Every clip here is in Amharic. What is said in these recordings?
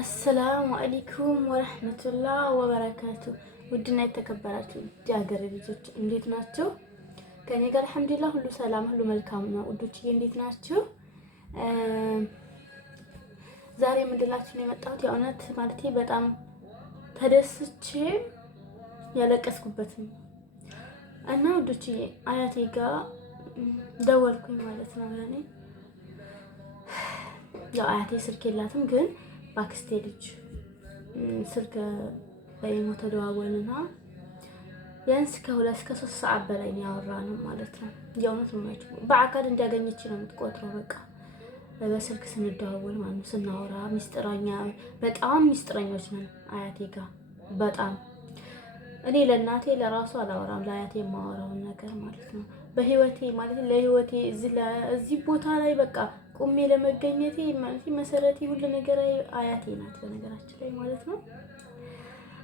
አሰላሙ አለይኩም ወረህመቱላህ ወበረካቱ። ውድና የተከበራችሁ የሀገሬ ልጆች እንዴት ናችሁ? ከኔ ጋር አልሐምዱሊላህ ሁሉ ሰላም፣ ሁሉ መልካም ነው። ውዶችዬ እንዴት ናችሁ? ዛሬ ምንድላችሁ ነው የመጣሁት? የእውነት ማለቴ በጣም ተደስቼ ያለቀስኩበትም እና ውዶችዬ አያቴ ጋር ደወልኩኝ ማለት ነው። ያው አያቴ ስልክ የላትም ግን ባክስቴ ልጅ ስልክ በኢሞ ተደዋወልና ቢያንስ ከ2 እስከ 3 ሰዓት በላይ ያወራነው ማለት ነው። የእውነት ነው ማለት በአካል እንዲያገኘች ነው የምትቆጥረው። በቃ በስልክ ስንደዋወል ማለት ነው ስናወራ ሚስጥረኛ፣ በጣም ሚስጥረኞች ነን አያቴ ጋር በጣም። እኔ ለእናቴ ለራሱ አላወራም፣ ለአያቴ የማወራውን ነገር ማለት ነው። በህይወቴ ማለት ለህይወቴ እዚህ ቦታ ላይ በቃ ቁሜ ለመገኘቴ ማለት መሰረቴ ሁሉ ነገር አያቴ ናት በነገራችን ላይ ማለት ነው።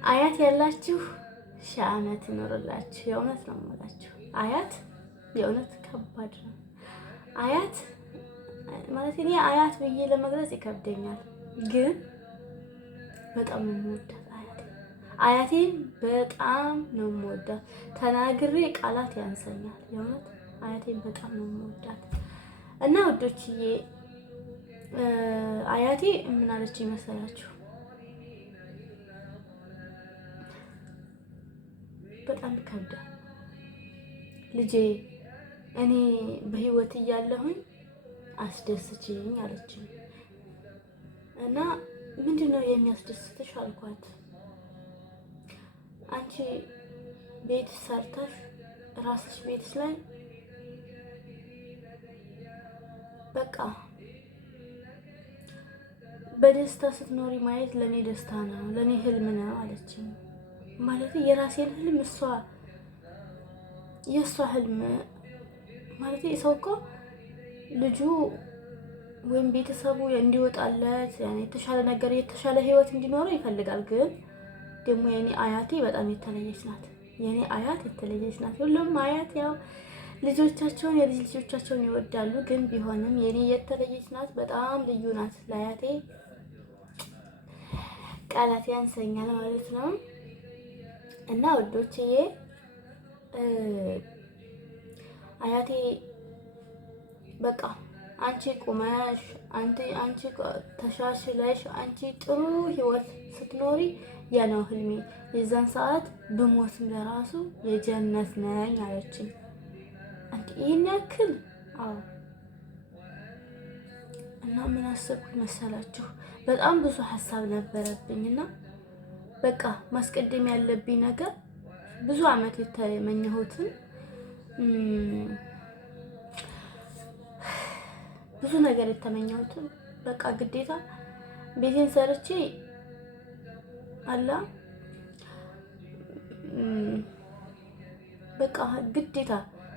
አያት ያላችሁ ሺህ ዓመት ይኖርላችሁ። የእውነት ነው የምላችሁ። አያት የእውነት ከባድ ነው። አያት ማለት እኔ አያት ብዬ ለመግለጽ ይከብደኛል፣ ግን በጣም ነው የምወዳት አያቴን በጣም ነው የምወዳት። ተናግሬ ቃላት ያንሰኛል። የእውነት አያቴን በጣም ነው የምወዳት። እና ወዶችዬ አያቴ ምን አለች መሰላችሁ? በጣም ከብዳ ልጄ እኔ በህይወት እያለሁኝ አስደስችኝ አለችኝ። እና ምንድነው የሚያስደስትሽ አልኳት። አንቺ ቤት ሰርተሽ ራስሽ ቤትሽ ላይ በቃ በደስታ ስትኖሪ ማየት ለኔ ደስታ ነው፣ ለኔ ህልም ነው አለችኝ። ማለት የራሴን ህልም የእሷ ህልም ማለት ሰው እኮ ልጁ ወይም ቤተሰቡ እንዲወጣለት የተሻለ ነገር የተሻለ ህይወት እንዲኖረው ይፈልጋል። ግን ደግሞ የኔ አያቴ በጣም የተለየች ናት። የኔ አያት የተለየች ናት። ሁሉም አያት ያው ልጆቻቸውን የልጅ ልጆቻቸውን ይወዳሉ። ግን ቢሆንም የኔ የተለየች ናት፣ በጣም ልዩ ናት። ለአያቴ ቃላት ያንሰኛል ማለት ነው። እና ወዶችዬ አያቴ በቃ አንቺ ቁመሽ አንቺ ተሻሽለሽ አንቺ ጥሩ ህይወት ስትኖሪ ያ ነው ህልሜ። የዛን ሰዓት ብሞትም ለራሱ የጀነት ነኝ አለችኝ። አንቺ ይሄን ያክል አዎ። እና ምን አሰብኩኝ መሰላችሁ? በጣም ብዙ ሀሳብ ነበረብኝና በቃ ማስቀደም ያለብኝ ነገር ብዙ አመት የተመኘሁትን ብዙ ነገር የተመኘሁትን በቃ ግዴታ ቤቴን ሰርቼ አላ በቃ ግዴታ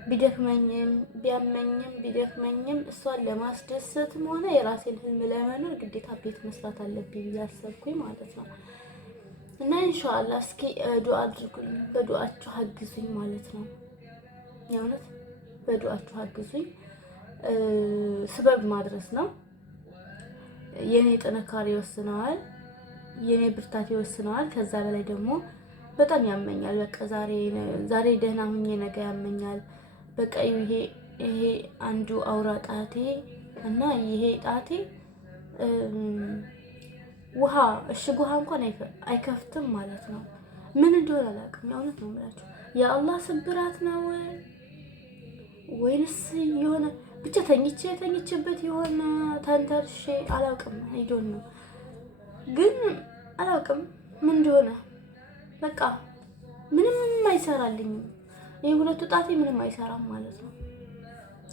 ቢደክመኝም ቢደክመኝም እሷን ለማስደሰትም ሆነ የራሴን ህልም ለመኖር ግዴታ ቤት መስራት አለብኝ ብዬ አሰብኩኝ ማለት ነው። እና ኢንሻአላህ እስኪ ዱአ አድርጉልኝ፣ በዱአችሁ አግዙኝ ማለት ነው። የእውነት በዱአችሁ አግዙኝ። ስበብ ማድረስ ነው። የኔ ጥንካሬ ይወስነዋል፣ የኔ ብርታት ይወስነዋል። ከዛ በላይ ደግሞ በጣም ያመኛል። በቃ ዛሬ ደህና ሁኜ ነገ ያመኛል። በቃ ይሄ አንዱ አውራ ጣቴ እና ይሄ ጣቴ ውሃ እሽግ ውሃ እንኳን አይከፍትም ማለት ነው። ምን እንደሆነ አላውቅም። የእውነት ነው የምላችሁ። የአላህ ስብራት ነው ወይንስ የሆነ ብቻ ተኝቼበት የሆነ ተንተርሼ አላውቅም። አይዶን ነው ግን አላውቅም ምን እንደሆነ። በቃ ምንም አይሰራልኝም። ይሄ ሁለቱ ጣቴ ምንም አይሰራም ማለት ነው።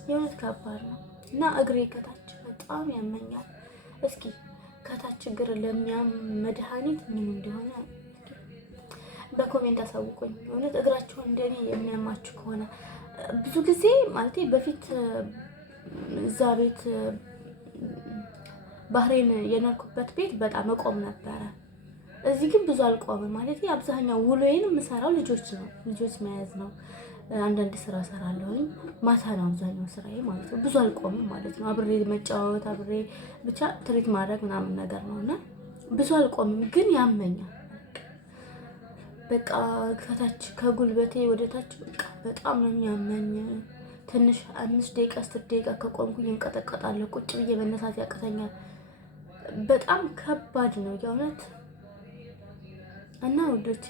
የእውነት ከባድ ነው። እና እግሬ ከታች በጣም ያመኛል። እስኪ ከታች እግር ለሚያም መድኃኒት ምን እንደሆነ በኮሜንት አሳውቁኝ። እውነት እግራችሁን እንደኔ የሚያማችሁ ከሆነ ብዙ ጊዜ ማለት በፊት እዛ ቤት ባህሬን የኖርኩበት ቤት በጣም እቆም ነበረ። እዚህ ግን ብዙ አልቆምም ማለት አብዛኛው ውሎዬን የምሰራው ልጆች መያዝ ነው። አንዳንድ ስራ እሰራለሁኝ። ማታ ነው አብዛኛው ስራዬ ማለት ነው። ብዙ አልቆምም ማለት ነው። አብሬ መጫወት አብሬ ብቻ ትሪት ማድረግ ምናምን ነገር ነው እና ብዙ አልቆምም፣ ግን ያመኛል። በቃ ከታች ከጉልበቴ ወደ ታች በቃ በጣም ነው የሚያመኝ። ትንሽ 5 ደቂቃ 10 ደቂቃ ከቆምኩኝ እንቀጠቀጣለሁ። ቁጭ ብዬ መነሳት ያቅተኛል። በጣም ከባድ ነው የእውነት። እና ውዶች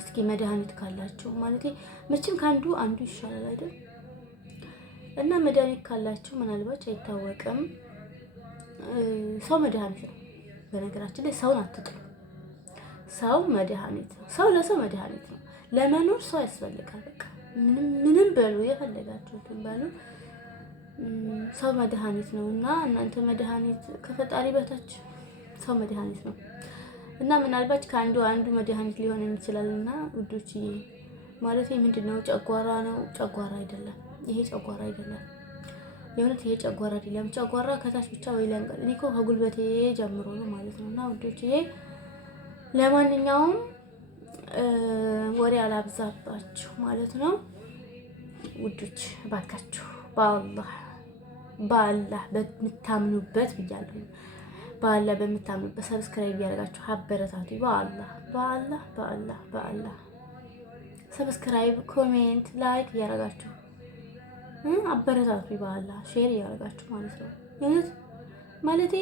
እስኪ መድኃኒት ካላችሁ ማለት መቼም ከአንዱ አንዱ ይሻላል አይደል? እና መድኃኒት ካላችሁ ምናልባት አይታወቅም። ሰው መድኃኒት ነው። በነገራችን ላይ ሰውን አትጥሉ። ሰው መድኃኒት ነው። ሰው ለሰው መድኃኒት ነው። ለመኖር ሰው ያስፈልጋል። በቃ ምንም በሉ የፈለጋችሁትን በሉ፣ ሰው መድኃኒት ነው እና እናንተ መድኃኒት ከፈጣሪ በታች ሰው መድኃኒት ነው እና ምናልባት ከአንዱ አንዱ መድኃኒት ሊሆን ይችላል። እና ውዶች ማለት ምንድነው? ጨጓራ ነው? ጨጓራ አይደለም። ይሄ ጨጓራ አይደለም። የእውነት ይሄ ጨጓራ አይደለም። ጨጓራ ከታች ብቻ ወይ ለንቀል እኔ እኮ ከጉልበቴ ጀምሮ ነው ማለት ነው። እና ውዶች ለማንኛውም ወሬ አላብዛባችሁ ማለት ነው። ውዶች እባካችሁ በአላህ በምታምኑበት ብያለሁ። በአላህ በምታምኑበት ሰብስክራይብ ያደርጋችሁ አበረታቱ። በአላህ ሰብስክራይብ፣ ኮሜንት፣ ላይክ እያደረጋችሁ አበረታቱ። በአላህ ሼር እያደረጋችሁ ማለት ነው። የእውነት ማለቴ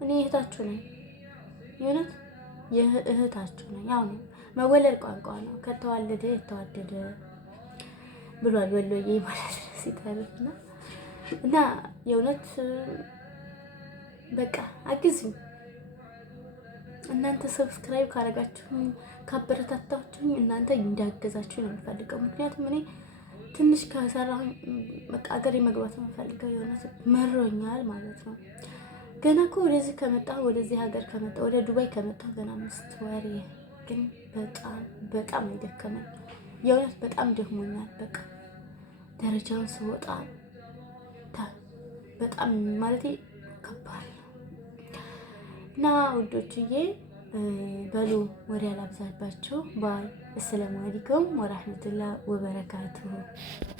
እኔ እህታችሁ ነኝ። የእውነት እህታችሁ ነኝ። ያው ነው መወለድ ቋንቋ ነው። ከተዋለደ የተዋደደ ብሏል ወሎዬ ማለት ነው ሲተርፍና እና የእውነት በቃ አግዙኝ። እናንተ ሰብስክራይብ ካደረጋችሁኝ ካበረታታችሁኝ እናንተ እንዳገዛችሁ ነው የምፈልገው። ምክንያቱም እኔ ትንሽ ከሰራሁኝ በቃ አገሬ መግባት ነው የምፈልገው። የእውነት መሮኛል ማለት ነው። ገና እኮ ወደዚህ ከመጣሁ ወደዚህ ሀገር ከመጣሁ ወደ ዱባይ ከመጣሁ ገና 5 ወር፣ ግን በጣም ነው የደከመኝ። የእውነት በጣም ደክሞኛል። በቃ ደረጃውን ስወጣ በጣም ማለቴ ከባድ ነው እና ውዶችዬ በሉ ወሬ አላብዛባችሁ። ባይ። አሰላሙ አለይኩም ወራህመቱላሂ ወበረካቱሁ።